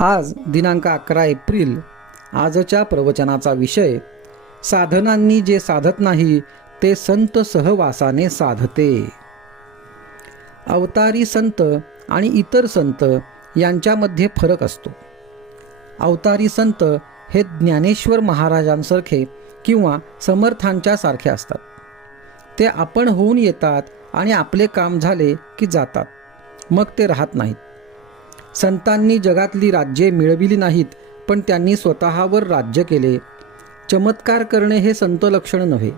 आज दिनांक 11 एप्रिल. आजच्या प्रवचनाचा विषय, साधनांनी जे साधत नाही ते संत सहवासाने साधते. अवतारी संत आणि इतर संत यांच्यामध्ये फरक असतो. अवतारी संत हे ज्ञानेश्वर महाराजांसारखे किंवा समर्थांच्या सारखे असतात. ते आपण होऊन येतात आणि आपले काम झाले की जातात, मग ते राहत नाहीत. संतांनी जगातली राज्ये मिळविली नाहीत, पण त्यांनी स्वतःवर राज्य केले. चमत्कार करणे हे संत लक्षण नव्हे.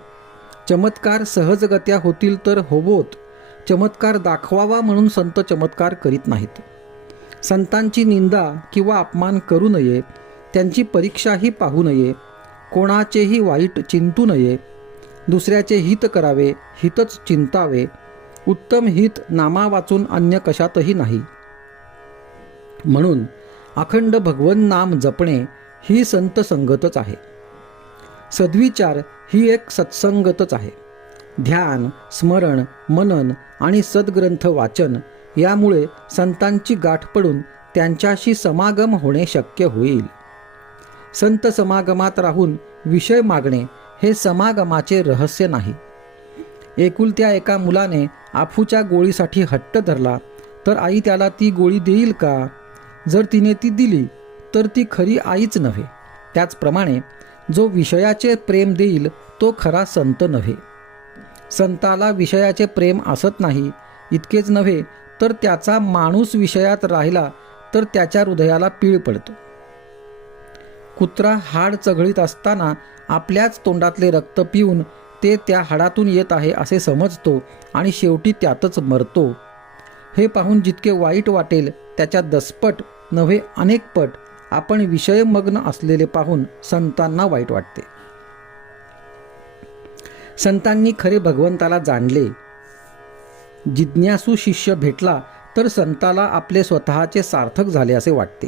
चमत्कार सहजगत्या होतील तर होवोत. चमत्कार दाखवावा म्हणून संत चमत्कार करीत नाहीत. संतांची निंदा किंवा अपमान करू नये, त्यांची परीक्षाही पाहू नये, कोणाचेही वाईट चिंतू नये. दुसऱ्याचे हित करावे, हितच चिंतावे. उत्तम हित नामा वाचून अन्य कशातही नाही. म्हणून अखंड भगवन नाम जपणे ही संत संगतच आहे. सद्विचार ही एक सत्संगतच आहे. ध्यान, स्मरण, मनन आणि सद्ग्रंथ वाचन यामुळे संतांची गाठ पडून त्यांच्याशी समागम होणे शक्य होईल. संत समागमात राहून विषय मागणे हे समागमाचे रहस्य नाही. एकुलत्या एका मुलाने आफूच्या गोळीसाठी हट्ट धरला तर आई त्याला ती गोळी देईल का? जर तिने ती दिली तर ती खरी आईच नव्हे. त्याचप्रमाणे जो विषयाचे प्रेम देईल तो खरा संत नव्हे. संताला विषयाचे प्रेम असत नाही. इतकेच नव्हे तर त्याचा माणूस विषयात राहिला तर त्याच्या हृदयाला पीळ पडतो. कुत्रा हाड चघळीत असताना आपल्याच तोंडातले रक्त पिऊन ते त्या हाडातून येत आहे असे समजतो आणि शेवटी त्यातच मरतो. हे पाहून जितके वाईट वाटेल त्याच्या 10 पट नव्हे अनेक पट आपण विषयमग्न असलेले पाहून संतांना वाईट वाटते. संतांनी खरे भगवंताला जाणले. जिज्ञासू शिष्य भेटला तर संताला आपले स्वतःचे सार्थक झाले असे वाटते.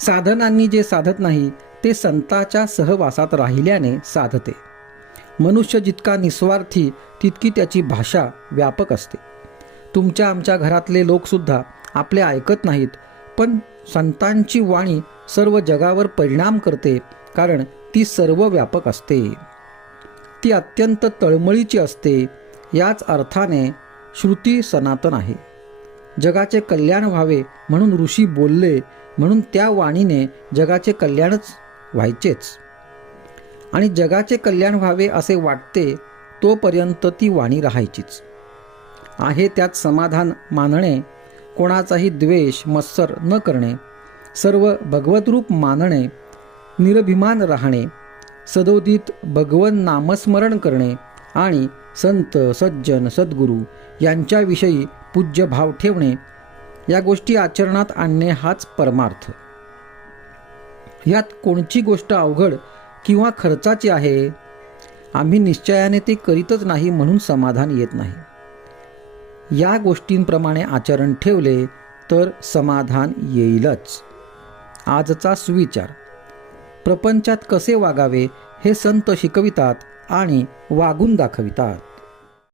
साधनांनी जे साधत नाही ते संताच्या सहवासात राहिल्याने साधते. मनुष्य जितका निस्वार्थी तितकी त्याची भाषा व्यापक असते. तुमच्या आमच्या घरातले लोकसुद्धा आपले ऐकत नाहीत, पण संतांची वाणी सर्व जगावर परिणाम करते, कारण ती सर्व व्यापक असते. ती अत्यंत तळमळीची असते. याच अर्थाने श्रुती सनातन आहे. जगाचे कल्याण व्हावे म्हणून ऋषी बोलले, म्हणून त्या वाणीने जगाचे कल्याणच व्हायचेच. आणि जगाचे कल्याण व्हावे असे वाटते तोपर्यंत ती वाणी राहायचीच. आहे त्यात समाधान मानणे, कोणाचाही द्वेष मत्सर न करणे, सर्व भगवतरूप मानणे, निरभिमान राहणे, सदोदित भगवन नामस्मरण करणे आणि संत सज्जन सद्गुरू यांच्याविषयी पूज्य भाव ठेवणे, या गोष्टी आचरणात आणणे हाच परमार्थ. यात कोणची गोष्ट अवघड किंवा खर्चाची आहे? आम्ही निश्चयाने ते करीतच नाही म्हणून समाधान येत नाही. या गोष्टींप्रमाणे आचरण ठेवले तर समाधान येईलच. आजचा सुविचार. प्रपंचात कसे वागावे हे संत शिकवितात आणि वागून दाखवितात.